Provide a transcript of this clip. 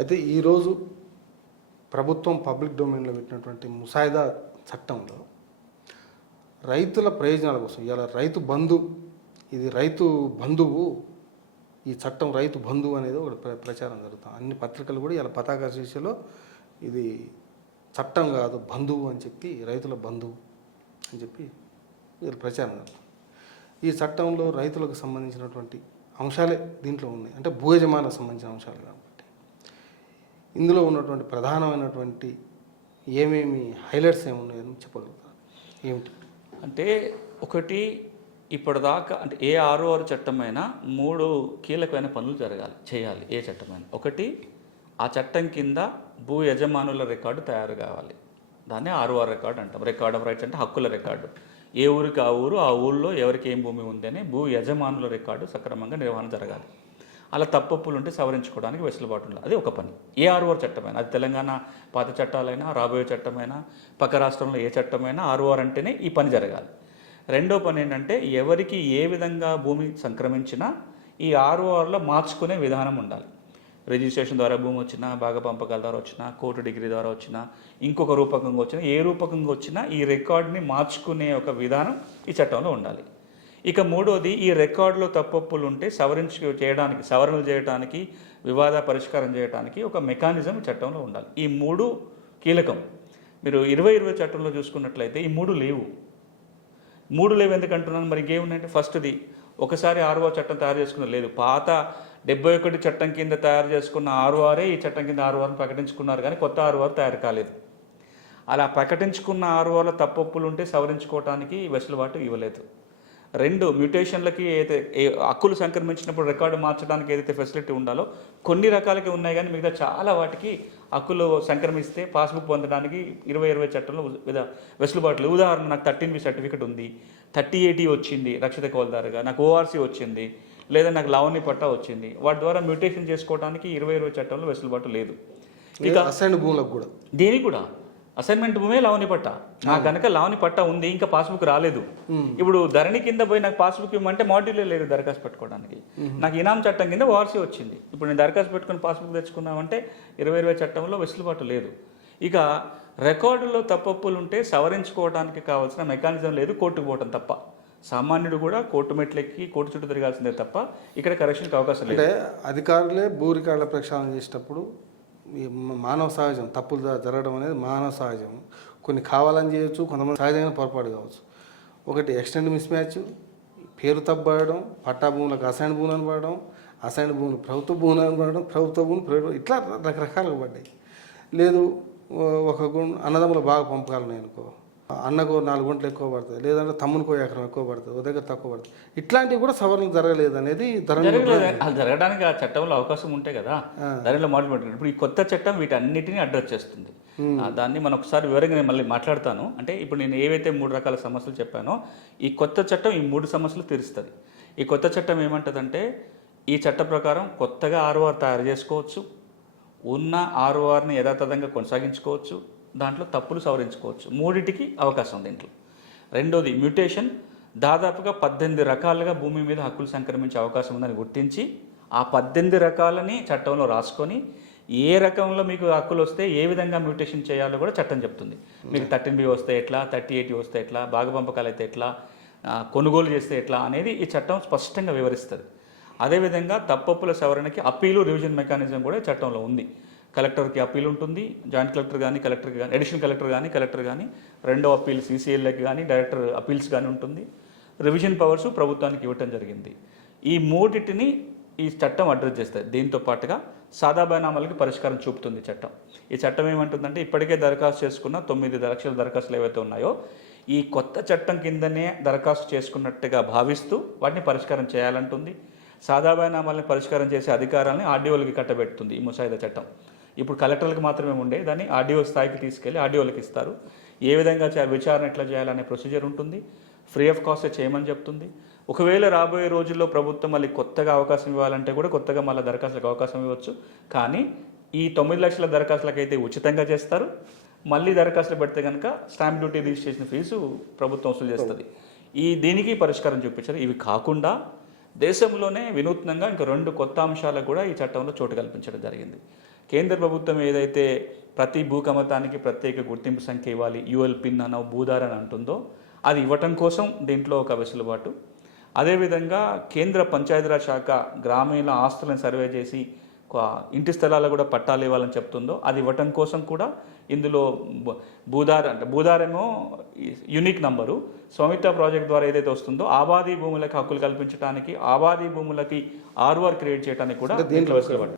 అయితే ఈరోజు ప్రభుత్వం పబ్లిక్ డొమైన్లో పెట్టినటువంటి ముసాయిదా చట్టంలో రైతుల ప్రయోజనాల కోసం ఇలా రైతు బంధు, ఇది రైతు బంధువు, ఈ చట్టం రైతు బంధువు అనేది ఒక ప్రచారం జరుగుతుంది. అన్ని పత్రికలు కూడా ఇలా పతాక శీర్షికలో ఇది చట్టం కాదు బంధువు అని చెప్పి, రైతుల బంధువు అని చెప్పి ఇది ప్రచారం జరుగుతుంది. ఈ చట్టంలో రైతులకు సంబంధించినటువంటి అంశాలే దీంట్లో ఉన్నాయి, అంటే భూ యజమానులకు సంబంధించిన అంశాలు కాబట్టి ఇందులో ఉన్నటువంటి ప్రధానమైనటువంటి ఏమేమి హైలైట్స్ ఏమున్నాయని చెప్పగలుగుతారు? ఏమిటి అంటే ఒకటి, ఇప్పటిదాకా అంటే ఏ 6 చట్టమైనా 3 కీలకమైన పనులు చేయాలి ఏ చట్టమైనా. ఒకటి, ఆ చట్టం కింద భూ యజమానుల రికార్డు తయారు కావాలి. దాన్ని 6 రికార్డు అంటాం. రికార్డ్ ఆఫ్ రైట్స్ అంటే హక్కుల రికార్డు. ఏ ఊరికి ఆ ఊరు, ఆ ఊళ్ళో ఎవరికి ఏం భూమి ఉందని భూ యజమానుల రికార్డు సక్రమంగా నిర్వహణ జరగాలి. అలా తప్పప్పులు ఉంటే సవరించుకోవడానికి వెసులుబాటు ఉండాలి. అది ఒక పని. ఏ 6 చట్టమైనా, అది తెలంగాణ పాత చట్టాలైనా, రాబోయే చట్టమైనా, పక్క రాష్ట్రంలో ఏ చట్టమైనా 6 అంటేనే ఈ పని జరగాలి. రెండో పని ఏంటంటే ఎవరికి ఏ విధంగా భూమి సంక్రమించినా ఈ 6లో మార్చుకునే విధానం ఉండాలి. రిజిస్ట్రేషన్ ద్వారా భూమి వచ్చినా, భాగ పంపకాల ద్వారా వచ్చినా, కోర్టు డిగ్రీ ద్వారా వచ్చినా, ఇంకొక రూపకంగా వచ్చినా, ఏ రూపకంగా వచ్చినా ఈ రికార్డుని మార్చుకునే ఒక విధానం ఈ చట్టంలో ఉండాలి. ఇక మూడోది, ఈ రికార్డులో తప్పప్పులు ఉంటే సవరణలు చేయడానికి, వివాద పరిష్కారం చేయడానికి ఒక మెకానిజం చట్టంలో ఉండాలి. ఈ 3 కీలకం. మీరు 2020 చట్టంలో చూసుకున్నట్లయితే ఈ 3 లేవు. 3 లేవు ఎందుకంటున్నాను? మరి ఇంకేమున్నాయంటే, ఫస్ట్ది, ఒకసారి 6వ చట్టం తయారు చేసుకున్న లేదు, పాత 71 చట్టం కింద తయారు చేసుకున్న 6 ఈ చట్టం కింద 6 ప్రకటించుకున్నారు, కానీ కొత్త 6 తయారు కాలేదు. అలా ప్రకటించుకున్న 6 తప్పప్పులు ఉంటే సవరించుకోవడానికి వెసులుబాటు ఇవ్వలేదు. 2, మ్యూటేషన్లకి ఏదైతే హక్కులు సంక్రమించినప్పుడు రికార్డు మార్చడానికి ఏదైతే ఫెసిలిటీ ఉండాలో కొన్ని రకాలకి ఉన్నాయి, కానీ మిగతా చాలా వాటికి హక్కులు సంక్రమిస్తే పాస్బుక్ పొందడానికి 2020 చట్టంలో వెసులుబాట్లు. ఉదాహరణ, నాకు 13B సర్టిఫికేట్ ఉంది, 30AT వచ్చింది రక్షిత కౌలుదారుగా, నాకు ORC వచ్చింది, లేదా నాకు లావణ్య పట్టా వచ్చింది, వాటి ద్వారా మ్యూటేషన్ చేసుకోవడానికి 2020 చట్టంలో వెసులుబాటు లేదు. ఇక అసైన్ భూములకు కూడా, దేనికి కూడా అసైన్మెంట్ భూమే లావణ్య పట్టా, నాకు కనుక లావణ్య పట్టా ఉంది, ఇంకా పాస్బుక్ రాలేదు. ఇప్పుడు ధరణి కింద పోయి నాకు పాస్బుక్ ఇవ్వమంటే మాడ్యూలే లేదు దరఖాస్తు పెట్టుకోవడానికి. నాకు ఇనాం చట్టం కింద ORC వచ్చింది, ఇప్పుడు నేను దరఖాస్తు పెట్టుకుని పాస్బుక్ తెచ్చుకున్నామంటే 2020 చట్టంలో వెసులుబాటు లేదు. ఇక రికార్డులో తప్పప్పులు ఉంటే సవరించుకోవడానికి కావాల్సిన మెకానిజం లేదు, కోర్టుకు పోవటం తప్ప. సామాన్యుడు కూడా కోర్టు మెట్లెక్కి కోర్టు చుట్టూ తిరగాల్సిందే తప్ప ఇక్కడ కరెక్షన్కి అవకాశం లేదు. అంటే అధికారులే భూ రికార్డుల ప్రక్షాళన చేసేటప్పుడు ఈ మానవ సహజం, తప్పులు జరగడం అనేది మానవ సహజం. కొన్ని కావాలని చేయొచ్చు, కొంతమంది సహజమైన పొరపాటు కావచ్చు. ఒకటి ఎక్స్టెండ్ మిస్ మ్యాచ్, పేరు తప్పబడడం, పట్టా భూములకు అసైన్ భూములను పడడం, అసైన్ భూములు ప్రభుత్వ భూములను పడడం, ప్రభుత్వ భూములు ఇట్లా రకరకాలుగా పడ్డాయి. లేదు, ఒక అన్నదమ్ములు బాగా పంపకాలున్నాయి అనుకో, అన్నకు 4 గుంటలు ఎక్కువ పడుతుంది, లేదంటే తమ్మునికో ఎకరం ఎక్కువ పడుతుంది, ఒక దగ్గర తక్కువ పడుతుంది. ఇట్లాంటివి కూడా సవరణలు జరగలేదు అనేది జరగడానికి ఆ చట్టంలో అవకాశం ఉంటే కదా ధరలో మాటలు పెట్టుకుంటారు. ఇప్పుడు ఈ కొత్త చట్టం వీటన్నిటిని అడ్రస్ చేస్తుంది. దాన్ని మనం ఒకసారి వివరంగా నేను మళ్ళీ మాట్లాడతాను. అంటే ఇప్పుడు నేను ఏవైతే 3 రకాల సమస్యలు చెప్పానో ఈ కొత్త చట్టం ఈ 3 సమస్యలు తీరుస్తుంది. ఈ కొత్త చట్టం ఏమంటుందంటే, ఈ చట్ట ప్రకారం కొత్తగా 6 తయారు చేసుకోవచ్చు, ఉన్న 6ని యథాతథంగా కొనసాగించుకోవచ్చు, దాంట్లో తప్పులు సవరించుకోవచ్చు. 3టికి అవకాశం ఉంది దీంట్లో. రెండోది, మ్యూటేషన్. దాదాపుగా 18 రకాలుగా భూమి మీద హక్కులు సంక్రమించే అవకాశం ఉందని గుర్తించి ఆ 18 రకాలని చట్టంలో రాసుకొని ఏ రకంలో మీకు హక్కులు వస్తే ఏ విధంగా మ్యూటేషన్ చేయాలో కూడా చట్టం చెప్తుంది. మీకు 13B వస్తే ఎట్లా, 30AT వస్తే ఎట్లా, భాగపంపకాలు అయితే ఎట్లా, కొనుగోలు చేస్తే ఎట్లా అనేది ఈ చట్టం స్పష్టంగా వివరిస్తుంది. అదేవిధంగా తప్పప్పుల సవరణకి అప్పీలు, రివిజన్ మెకానిజం కూడా చట్టంలో ఉంది. కలెక్టర్కి అప్పీల్ ఉంటుంది, జాయింట్ కలెక్టర్ కానీ, కలెక్టర్కి కానీ, అడిషనల్ కలెక్టర్ కానీ, రెండో అప్పీల్ CCLకి కానీ, డైరెక్టర్ అప్పీల్స్ కానీ ఉంటుంది. రివిజన్ పవర్స్ ప్రభుత్వానికి ఇవ్వటం జరిగింది. ఈ 3టిని ఈ చట్టం అడ్రస్ చేస్తుంది. దీంతో పాటుగా సాదా బైనామాలకి పరిష్కారం చూపుతుంది చట్టం. ఈ చట్టం ఏమంటుందంటే, ఇప్పటికే దరఖాస్తు చేసుకున్న 9 లక్షల దరఖాస్తులు ఏవైతే ఉన్నాయో ఈ కొత్త చట్టం కిందనే దరఖాస్తు చేసుకున్నట్టుగా భావిస్తూ వాటిని పరిష్కారం చేయాలంటుంది. సాదా బైనామాలని పరిష్కారం చేసే అధికారాన్ని ఆర్డీఓలకి కట్టబెడుతుంది ఈ ముసాయిదా చట్టం. ఇప్పుడు కలెక్టర్లకు మాత్రమే ఉండే దాన్ని ఆర్డీఓ స్థాయికి తీసుకెళ్ళి ఆర్డీఓలకు ఇస్తారు. ఏ విధంగా విచారణ ఎట్లా చేయాలనే ప్రొసీజర్ ఉంటుంది. ఫ్రీ ఆఫ్ కాస్ట్ చేయమని చెప్తుంది. ఒకవేళ రాబోయే రోజుల్లో ప్రభుత్వం మళ్ళీ కొత్తగా అవకాశం ఇవ్వాలంటే కూడా కొత్తగా మళ్ళీ దరఖాస్తులకు అవకాశం ఇవ్వచ్చు. కానీ ఈ 9 లక్షల దరఖాస్తులకు అయితే ఉచితంగా చేస్తారు. మళ్ళీ దరఖాస్తులు పెడితే కనుక స్టాంప్ డ్యూటీ రిజిస్ట్రేషన్ ఫీజు ప్రభుత్వం వసూలు చేస్తుంది. దీనికి పరిష్కారం చూపించారు. ఇవి కాకుండా దేశంలోనే వినూత్నంగా ఇంకా 2 కొత్త అంశాలకు కూడా ఈ చట్టంలో చోటు కల్పించడం జరిగింది. కేంద్ర ప్రభుత్వం ఏదైతే ప్రతి భూకమతానికి ప్రత్యేక గుర్తింపు సంఖ్య ఇవ్వాలి, యుఎల్ పిన్ అనో భూధార్ అని అంటుందో అది ఇవ్వటం కోసం దీంట్లో ఒక వెసులుబాటు. అదేవిధంగా కేంద్ర పంచాయతీరాజ్ శాఖ గ్రామీణ ఆస్తులను సర్వే చేసి ఇంటి స్థలాలు కూడా పట్టాలు ఇవ్వాలని చెప్తుందో అది ఇవ్వటం కోసం కూడా ఇందులో భూధార్ ఏమో యూనిక్ నంబరు. స్వామిత్వ ప్రాజెక్ట్ ద్వారా ఏదైతే వస్తుందో ఆబాదీ భూములకి హక్కులు కల్పించడానికి, ఆబాదీ భూములకి ఆర్ఓఆర్ క్రియేట్ చేయడానికి కూడా దీంట్లో వెసులుబాటు.